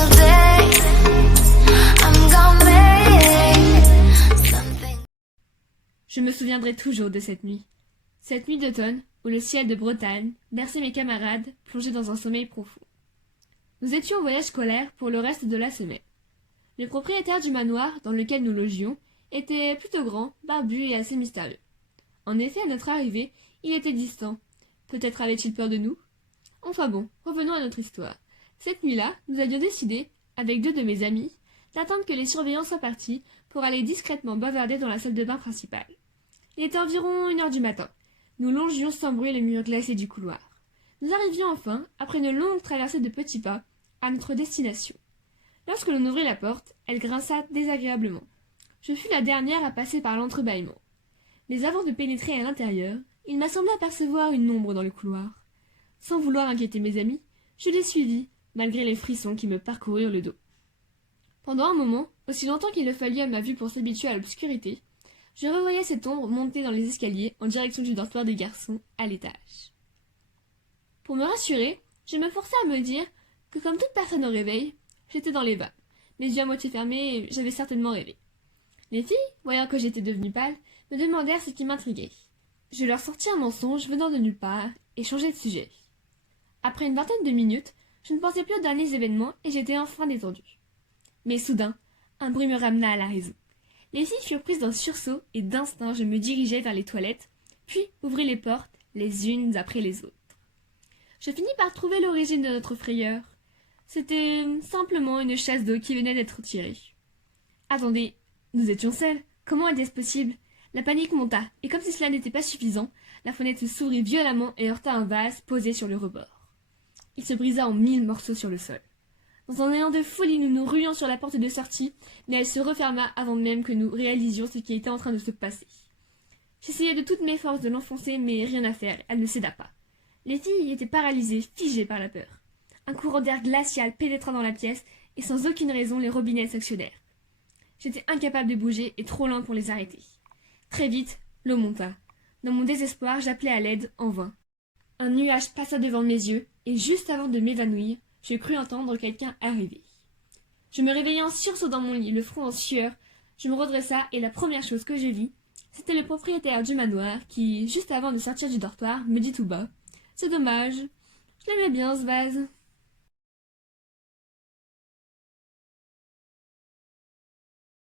single day. I'm gonna make something. Je me souviendrai toujours de cette nuit d'automne où le ciel de Bretagne berçait mes camarades plongés dans un sommeil profond. Nous étions en voyage scolaire pour le reste de la semaine. Le propriétaire du manoir dans lequel nous logions était plutôt grand, barbu et assez mystérieux. En effet, à notre arrivée, il était distant. Peut-être avait-il peur de nous? Enfin bon, revenons à notre histoire. Cette nuit-là, nous avions décidé, avec 2 de mes amis, d'attendre que les surveillants soient partis pour aller discrètement bavarder dans la salle de bain principale. Il était environ 1 heure du matin. Nous longions sans bruit les murs glacés du couloir. Nous arrivions enfin, après une longue traversée de petits pas, à notre destination. Lorsque l'on ouvrit la porte, elle grinça désagréablement. Je fus la dernière à passer par l'entrebâillement. Mais avant de pénétrer à l'intérieur, il m'a semblé apercevoir une ombre dans le couloir. Sans vouloir inquiéter mes amis, je les suivis, malgré les frissons qui me parcoururent le dos. Pendant un moment, aussi longtemps qu'il le fallut à ma vue pour s'habituer à l'obscurité, je revoyais cette ombre monter dans les escaliers en direction du dortoir des garçons, à l'étage. Pour me rassurer, je me forçais à me dire que comme toute personne au réveil, j'étais dans les vapes. Mes yeux à moitié fermés, j'avais certainement rêvé. Les filles, voyant que j'étais devenue pâle, me demandèrent ce qui m'intriguait. Je leur sortis un mensonge venant de nulle part et changeai de sujet. Après une vingtaine de minutes, je ne pensais plus aux derniers événements et j'étais enfin détendue. Mais soudain, un bruit me ramena à la raison. Les filles furent prises d'un sursaut et d'instinct je me dirigeai vers les toilettes, puis ouvris les portes, les unes après les autres. Je finis par trouver l'origine de notre frayeur. C'était simplement une chasse d'eau qui venait d'être tirée. Attendez, nous étions seuls. Comment était-ce possible? La panique monta, et comme si cela n'était pas suffisant, la fenêtre s'ouvrit violemment et heurta un vase posé sur le rebord. Il se brisa en 1000 morceaux sur le sol. Dans un élan de folie, nous nous ruions sur la porte de sortie, mais elle se referma avant même que nous réalisions ce qui était en train de se passer. J'essayai de toutes mes forces de l'enfoncer, mais rien à faire, elle ne céda pas. Les filles étaient paralysées, figées par la peur. Un courant d'air glacial pénétra dans la pièce, et sans aucune raison, les robinets s'actionnèrent. J'étais incapable de bouger et trop lent pour les arrêter. Très vite, l'eau monta. Dans mon désespoir, j'appelai à l'aide, en vain. Un nuage passa devant mes yeux, et juste avant de m'évanouir, je crus entendre quelqu'un arriver. Je me réveillai en sursaut dans mon lit, le front en sueur. Je me redressa, et la première chose que je vis, c'était le propriétaire du manoir qui, juste avant de sortir du dortoir, me dit tout bas: « C'est dommage, je l'aimais bien ce vase. »